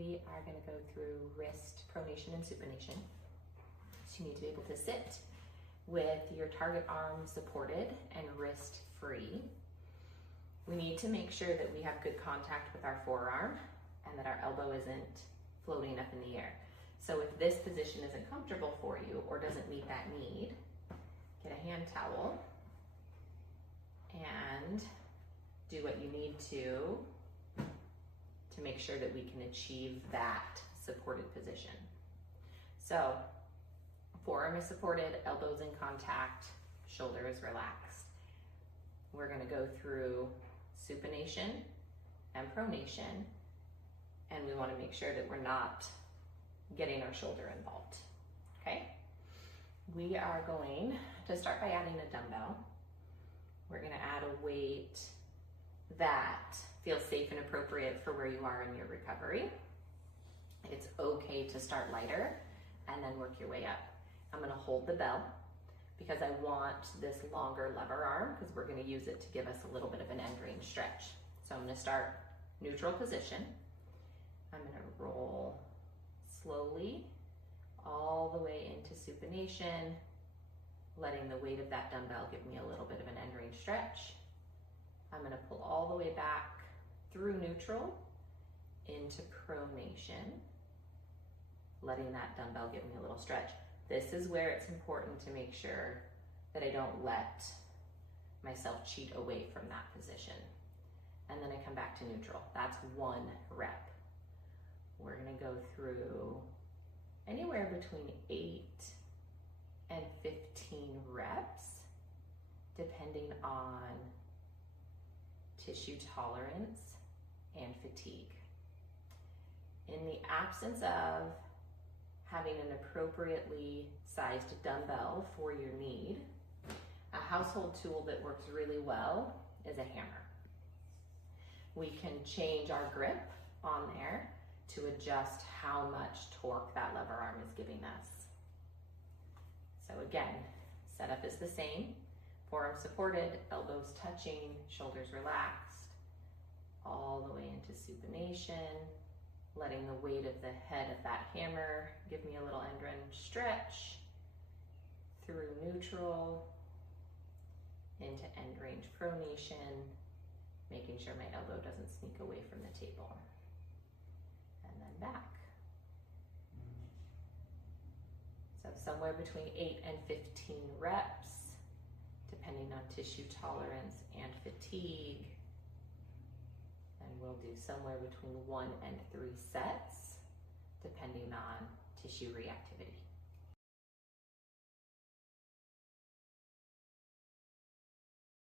we are going to go through wrist pronation and supination. So you need to be able to sit with your target arm supported and wrist free. We need to make sure that we have good contact with our forearm and that our elbow isn't floating up in the air. So if this position isn't comfortable for you or doesn't meet that need, get a hand towel and do what you need to make sure that we can achieve that supported position. So forearm is supported, elbows in contact, shoulder is relaxed. We're going to go through supination and pronation, and we want to make sure that we're not getting our shoulder involved. Okay? We are going to start by adding a dumbbell. We're going to add a weight that feels safe and appropriate for where you are in your recovery. It's okay to start lighter and then work your way up. I'm going to hold the bell because I want this longer lever arm because we're going to use it to give us a little bit of an end range stretch. So I'm going to start neutral position. I'm going to roll slowly all the way into supination, letting the weight of that dumbbell give me a little bit of an end range stretch. I'm going to pull all the way back through neutral into pronation, letting that dumbbell give me a little stretch. This is where it's important to make sure that I don't let myself cheat away from that position. And then I come back to neutral. That's 1 rep. We're going to go through anywhere between 8 and 15 reps, depending on tissue tolerance and fatigue. In the absence of having an appropriately sized dumbbell for your need, a household tool that works really well is a hammer. We can change our grip on there to adjust how much torque that lever arm is giving us. So again, setup is the same. Forearm supported, elbows touching, shoulders relaxed, all the way into supination, letting the weight of the head of that hammer give me a little end range stretch, through neutral, into end range pronation, making sure my elbow doesn't sneak away from the table, and then back. So somewhere between 8 and 15 reps, depending on tissue tolerance and fatigue. And we'll do somewhere between 1 and 3 sets, depending on tissue reactivity.